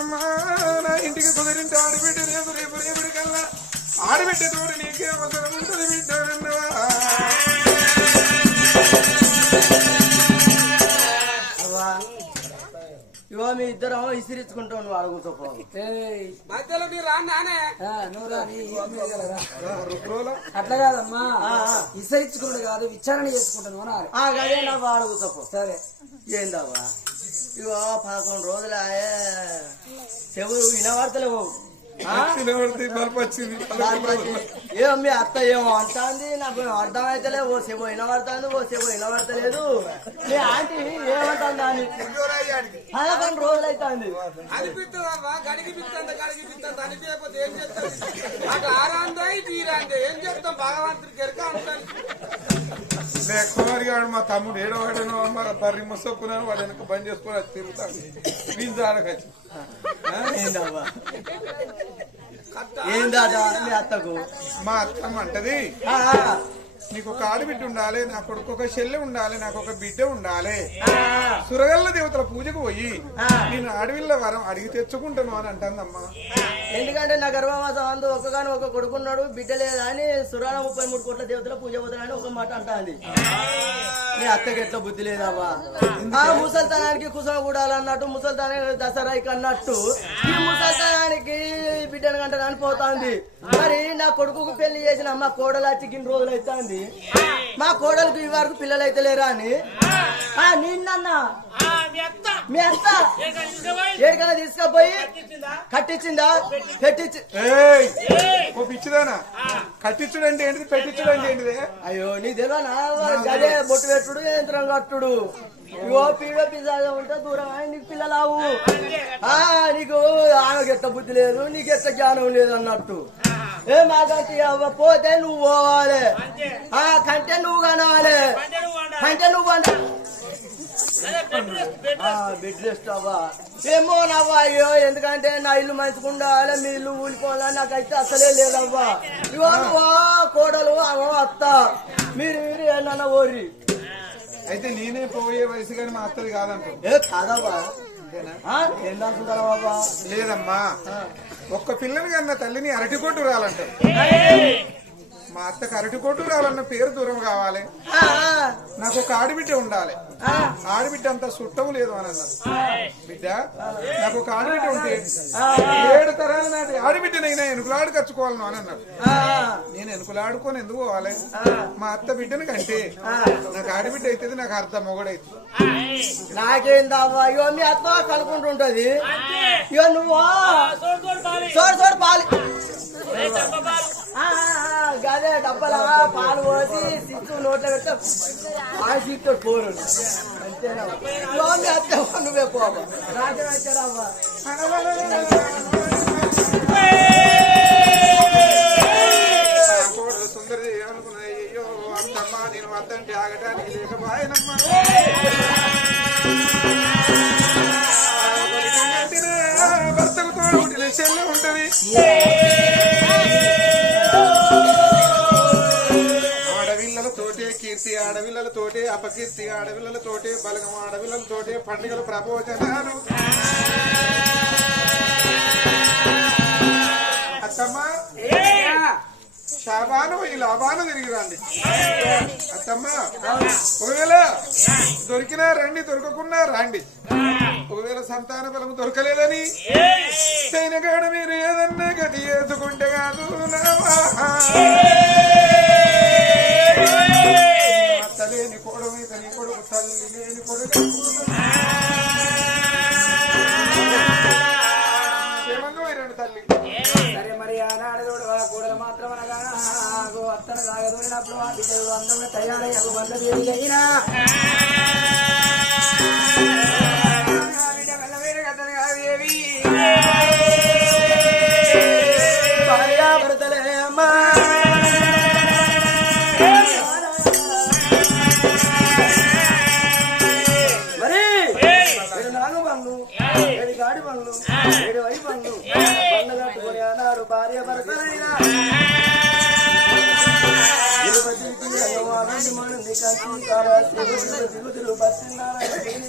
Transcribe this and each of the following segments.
అమ్మమ్మ నా ఇంటికి కుదిరింటే ఆడబిడ్డ రేపు రేపు రేపటి కల్లా. ఆడబిడ్డ తోడు నీకే అవసరం ఉంటుంది బిడ్డ ఇగో మీ ఇద్దరం ఇసిరించుకుంటాం నువ్వు అడుగు చొప్ప మధ్యలో మీరు అట్లా కాదమ్మా. విసరించుకున్నాడు కాదు విచారణ చేసుకుంటాను గదే నా అడుగు చొప్ప సరే. ఏందవ్వా? ఇగో పదకొండు రోజులు ఆయా. చెవులు వినబడతలేవు. ఏమో మీ అత్త ఏమో అంటాంది? నాకు అర్థమైతలే ఓ సెబో వినబడుతుంది ఓ సెబో వినబడతలేదు మీ ఆంటీ ఏమంటుంది అని పదకొండు రోజులు అవుతుంది కుమారి గారు మా తమ్ముడు. ఏడో వాడనో మా బర్రి ముసొక్కున్నాను వాడు వెనక బంద్ చేసుకుని అది తిరుగుతాడు. వీళ్ళు ఆడకచ్చి మీ అత్తకు? మా అత్తమ్మ అంటది. నీకు ఒక ఆడబిడ్డ ఉండాలి నా కొడుకు ఒక చెల్లె ఉండాలి నాకు ఒక బిడ్డ ఉండాలి. సురగల్ల దేవతల పూజకు పోయి. నేను అడవిల్ల వరం అడిగి తెచ్చుకుంటాను అని అంటుందమ్మా. ఎందుకంటే నా గర్భమాసం అందు ఒక్కగాని ఒక కొడుకున్నాడు బిడ్డ లేదా అని సురాల ముప్పై మూడు కోట్ల దేవతల పూజ పోతానని ఒక మాట అంటాంది. నీ అత్తకి ఎట్లా బుద్ధి లేదవ్వా? ఆ ముసల్తనానికి కుసమ కూడాలన్నట్టు ముసల్తనానికి దసరాకి అన్నట్టు ఈ ముసల్తనానికి బిడ్డను కంటని పోతాంది. మరి నా కొడుకుకు పెళ్ళి చేసిన మా కోడలు వచ్చి గిన్ని రోజులు అవుతాంది మా కోడలకు ఈ వరకు పిల్లలు అయితే లేరా అని? ఆ. నిన్నన్నా? మీ అత్త. ఏడికైనా తీసుకుపోయి? కట్టించిందా? పెట్టించి ఏయ్ ఓ పిచ్చిదానా కట్టించుడు అంటే ఏంటిది? పెట్టించుడు అంటే ఏంటిది? అయ్యో నీ తెలియనా గదే బొట్టు పెట్టుడు యంత్రం కట్టుడు. ఇగో పీడ పిజ్జా ఉంటే దూరం ఆయన నీకు పిల్లలావు. ఆ నీకు ఆమెకి ఎట్ట బుద్ధి లేదు నీకు ఎట్ట జ్ఞానం లేదు అన్నట్టు. ఏ మాకంటే అవ్వ పోతే నువ్వు పోవాలి. ఆ కంటే నువ్వు కనవాలి కంటే నువ్వు అంట బెడ్ రెస్ట్ అవ్వా. ఏమో నవ్వా అయ్యో ఎందుకంటే నా ఇల్లు మంచిగా ఉండాలి మీ ఇల్లు ఊలిపోవాలని నాకైతే అసలే లేదవ్వా. ఇగో నువ్వు కోడలు అవో అత్త. మీరు మీరు ఏమన్నా ఓరి అయితే నేనే పోయే వయసు కానీ మా అత్తది కాదంటారు ఏ కాదవ్వా. బాబా? లేదమ్మా. ఒక్క పిల్లని కన్నా తల్లిని అరటి కొట్టు రాలంటారు మా అత్తకు అరటి కొట్టు రాలన్న పేరు దూరం కావాలి. నాకు ఒక ఆడబిడ్డ ఉండాలి. ఆడబిడ్డ అంత సుట్టం లేదు అని అన్నారు. బిడ్డ నాకు ఒక ఆడబిడ్డ ఉంటే ఏడు తరాల నాటి ఆడబిడ్డనైనా ఎనుకులాడు కచ్చుకోవాలను అని అన్నారు. ఆ, నేను ఎనుకులాడుకొని ఎందుకు పోవాలి? మా అత్త బిడ్డను కంటే. నాకు ఆడబిడ్డ అవుతుంది నాకు అర్థం మొగడైతుంది. నాకేందవ్వా ఇగో మీ అత్త కనుక్కుంటుంటది. ఇగో నువ్వు. చూడు చూడు పాలు. గదే డబ్బలా పాలు పోసి సిక్కు నోట్లో పెడితే. ఆ సీట్తో పోరు. అంతేనా? నువ్వే పోవా. నాకే వచ్చారవ్వా సుందరి అయ్యో అత్తమ్మ నేను వద్దంటే ఆగటానికి లేకపోయినమ్మా భర్తకు తోడు చెల్లె ఉంటది ఆడవిల్లలతోటే అపకీర్తి ఆడవిల్లలతోటే బలగం ఆడవిల్లలతోటే పండుగలు ప్రబోజనాలు. అత్తమ్మ శాబాను ఈ లాభాను తిరిగి రండి. అత్తమ్మ ఒకవేళ దొరికినా రండి దొరకకున్నా రండి. ఒకవేళ సంతాన బలం దొరకలేదని సైనగాడ మీరు ఏదన్నా గది ఏదుకుంటే కాదు నావా. భార్య భర్తలైనా. బయలు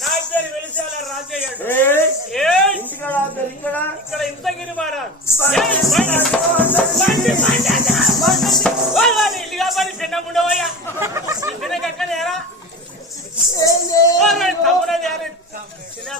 నాట్యాలు వెలిసాల రాజయ్యాడు ఇక్కడ ఇక్కడ. ఇంతగిరి మహారాజ్ ఇల్లు కాబట్టి చిన్న ఉండవయ్యా. చిన్నకక్కనేరా చిన్న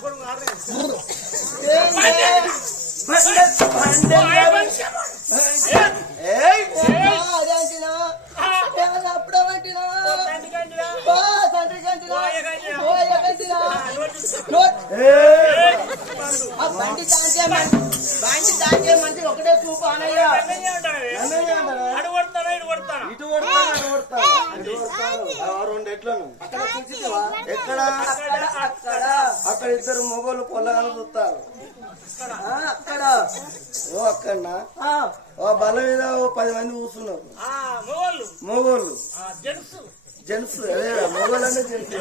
ఎట్లను? అక్కడ ఎక్కడ? అక్కడ అక్కడ. అక్కడ ఇద్దరు మొగోళ్ళు పొలాలను చూస్తారు ఆ, అక్కడ. ఓ అక్కడనా? ఆ, ఓ బల్ల మీద ఓ పది మంది కూర్చున్నారు. ఆ, మొగోళ్ళు. మొగోళ్ళు. ఆ, జెంట్స్. అదే మొగోళ్ళు అంటే జెంట్స్.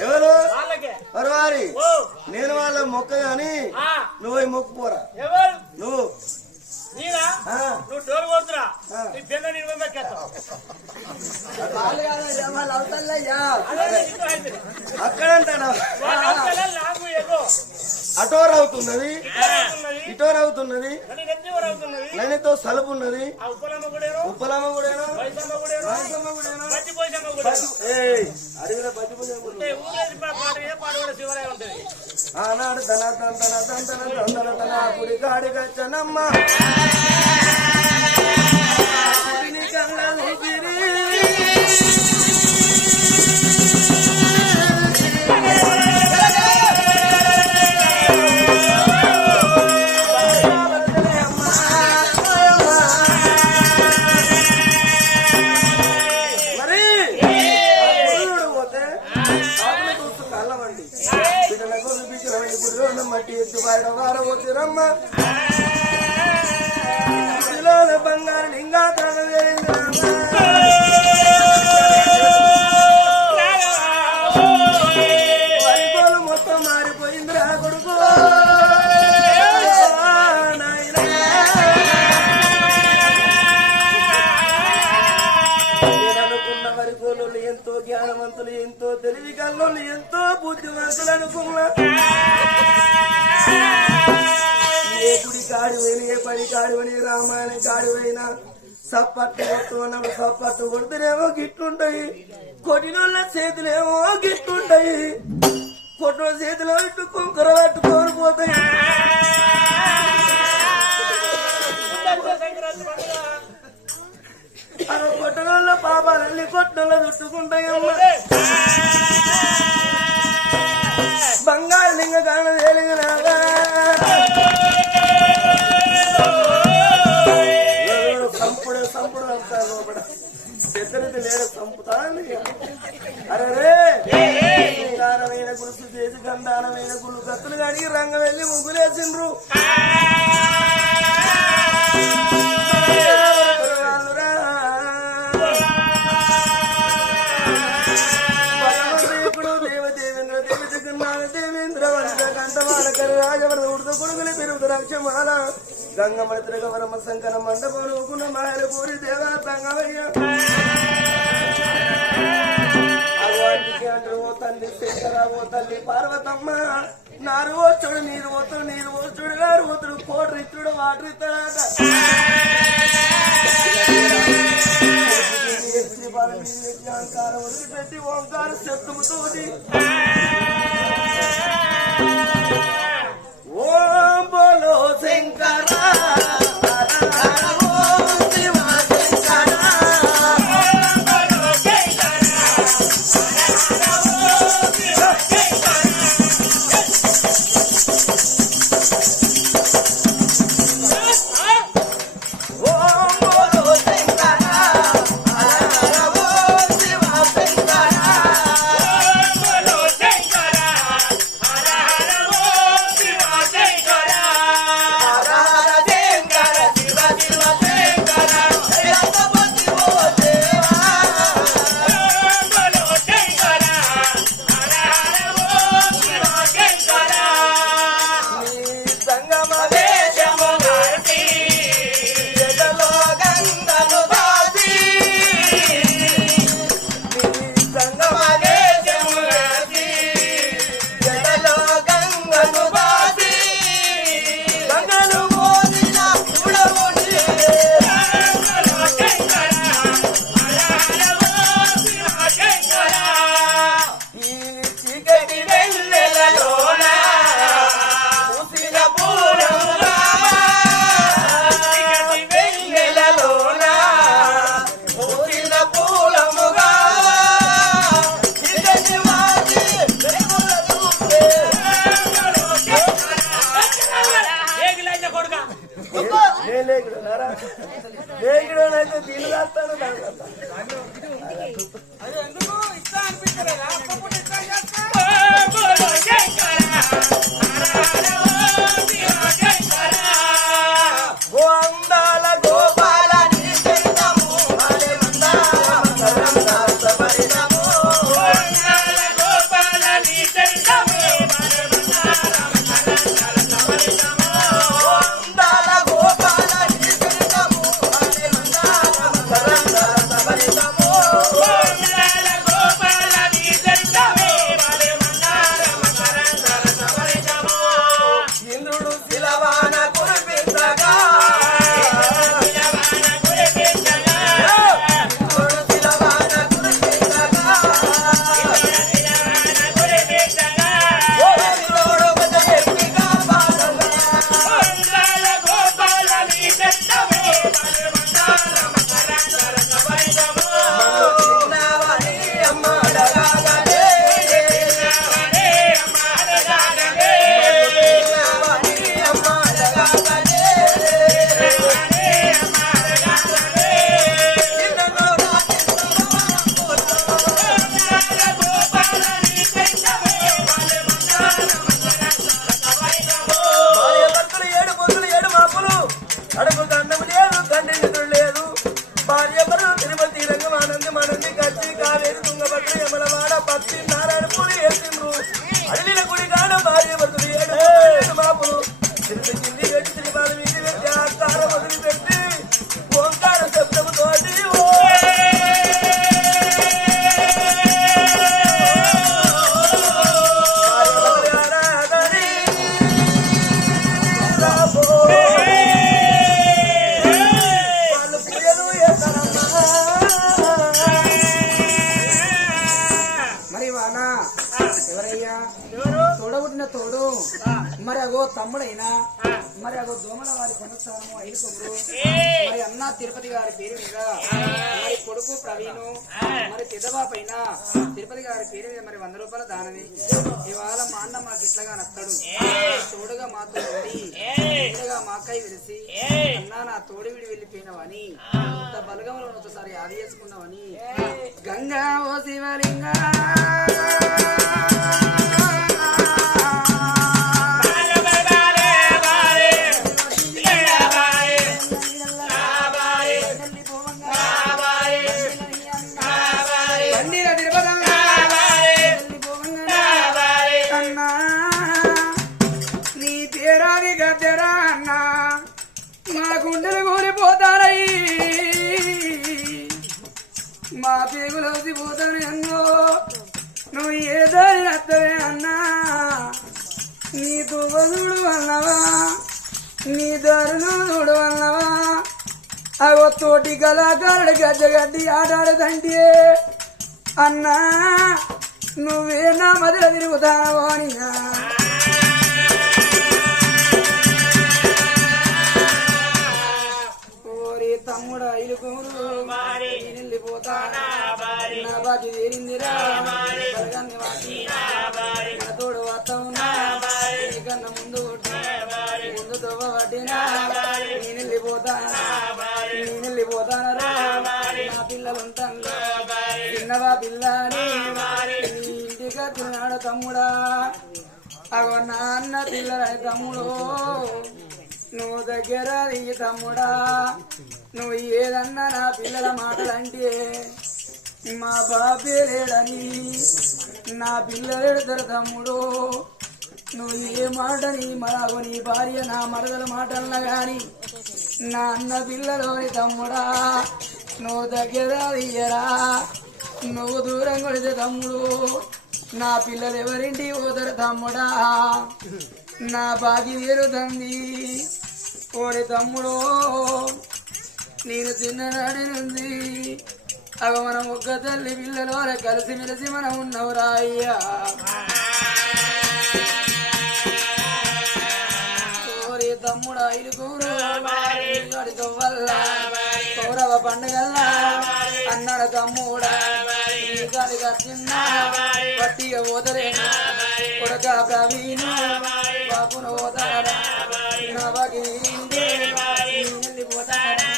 ఎవరు మరి వారి నేను వాళ్ళ మొక్క గాని ఆ. నువ్వు పోయి మొక్కుపోరా ఎవరు? నువ్వు. నీరా. నువ్వు డోర్ కొడుతురా. నీ పెద్ద నేను అటోర్ అవుతున్నది. ఇటోర్ అవుతున్నది. నన్నుతో సలుపు ఉన్నది ఆ ఉప్పలమ్మ గుడేను? ఏయ్ అడవిలో పచ్చి ఆనాడు తన తన తన తన తన తన తన గుడి కాడి ఎంతో జ్ఞానవంతులు ఎంతో తెలివి కళ్ళు ఎంతో బుద్ధివంతులు అనుకున్నా ఏ గుడి కాడివైన ఏ పని కాడివని రామాయణ కాడివైనా సప్పట్టు కొట్టుకున్నప్పుడు సప్పట్టు కొడితేనేమో గిట్లుంటాయి. కొట్టినోళ్ళ చేతులేమో గిట్లుంటాయి. కొట్టిన చేతిలో ఇటు కుంకర పట్టుకొని పోతాయి అక్కడ పండుగ పాపాలన్నీ కొట్టనోళ్ళ చుట్టుకుంటాయి అమ్మా. అరే రే గురుసు చేసి గంధారమైన గుళ్ళు కత్తులు కానీ రంగం వెళ్ళి ముగ్గులేసిండ్రు భగవంతుడు దేవదేవేంద్ర దేవి జగన్నాథ కొడుకులు గంగమ్మ తిరగవరమ శంకర మండపం నూకున్న మాయల పూరి దేవా ఓ తల్లి ఓ తల్లి పార్వతమ్మ. నారు వచ్చుడు నీరు పోతుడు నీరు వచ్చుడు గారు పోతుడు కోడు ఇచ్చుడు వాటర్ ఇస్తాడట అహంకారం వదిలిపెట్టి ఓంకార శబ్దముతోటి ఓం బోలో శంకరా. వంద రూపాయల దానవి. ఇవాళ మా అన్న మాకు ఇట్లగా నస్తాడు తోడుగా మాతో తోడుగా మాకై విరిసి అన్న నా తోడు విడి వెళ్ళిపోయినవని అంత బలగంలో ఒకసారి ఆది చేసుకున్నావని గంగా ఓ శివలింగా నీ తువ్వనుడు అన్నవా? నీ దారును చూడు అన్నవా? అగో తోటి కళాకారుడు గజ్జగడ్డి ఆడాడదంటే అన్నా నువ్వే నా మధ్య తిరుగుతావో అనియా తమ్ముడా ఇలుకోరు. వెళ్ళిపోతా నా బాకి తీరిందిరా. నేను వెళ్ళిపోతా నేను వెళ్ళిపోతానరా నా పిల్లలు చిన్నవా పిల్ల ఇంటికి వచ్చినాడు తమ్ముడా. అగో నాన్న పిల్లలని తమ్ముడు. నువ్వు దగ్గర దిగి తమ్ముడా. నువ్వు ఏదన్నా నా పిల్లల మాటలంటే మా బాబే లేడని నా పిల్లలు తమ్ముడు. నువ్వు ఏ మాటని నీ నీ భార్య నా మరదల మాటలన గాని నా అన్న పిల్లలోని తమ్ముడా నువ్వు దగ్గర దియ్యరా నువ్వు దూరం కొడితే తమ్ముడు నా పిల్లలు ఎవరింటి పోతారు తమ్ముడా? నా బాగి వేరుతుంది ఓడి తమ్ముడు నేను చిన్ననాడి నుండి అగ మనం ఒక్క తల్లి పిల్లలు కలిసి మెలిసి మనం ఉన్నవురా అయ్యా. తమ్ముడు ఐదుగురు వాడితో వల్ల కౌరవ పండుగల్లా అన్నాడు తమ్ముడా. చిన్న పట్టిగా పోతలేను కొడక ప్రవీణ బాపును పోతాడా? వెళ్ళిపోతాడా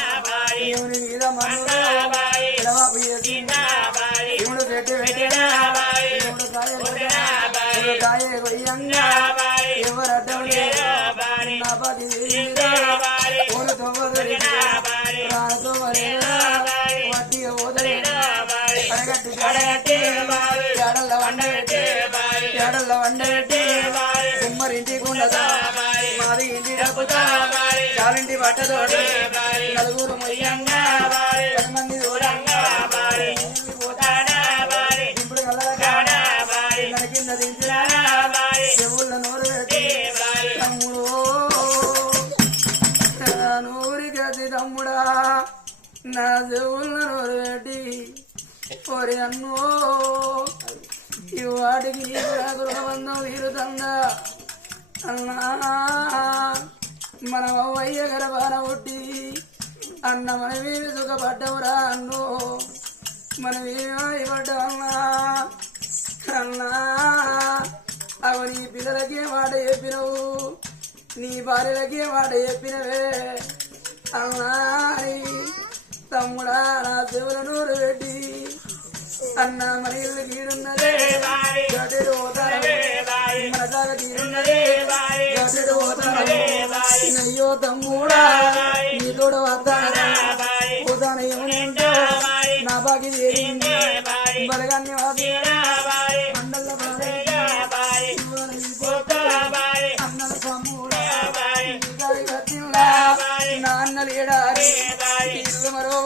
దేవుని మీద మనుడు. దేవుడు పెట్టు పెట్టాడా? దేవుడు కాయ కొయ్యంగా ఎడల్ల వండగట్టి కుమ్మరింటికి ఉండదా మాది ఇంటి డబ్బుతా చాలింటి బట్టతోటి నలుగురు మొయ్యంగా పది మంది దూరంగా ఇప్పుడు కలగడా నన్ను కింద దించినా చెవుల నోరు పెట్టి. తమ్ముడు. నా నూరి గది తమ్ముడా. నా చెవుల నోరు పెట్టి. ఒరి అన్నో. ఈ వాటికి నీకు నాకు బంధం అన్నా మన అవ్వయ్య గర్భాన ఒట్టి అన్న మనమేమి సుఖపడ్డవురా అన్ను. మనమేమి పడ్డవన్నా అన్నా అవి నీ పిల్లలకే మాట చెప్పినవు. నీ భార్యలకే మాట చెప్పినవే. అన్నా తమ్ముడా నా దేవుల నూరు పెట్టి. అన్న మన ఇల్లు గీడున్నదే గడ్డెడు పోతాను మన జాగ తీరున్నదే. పోతాను అయ్యో తమ్ముడా. నీ తోడ వద్దానరా పోతాను ఏమనంటో నా బాకి చేరింది బలగాన్ని వాదిరా మండల అన్నల తమ్ముడా నాన్న లేడారి ఇల్లు మరో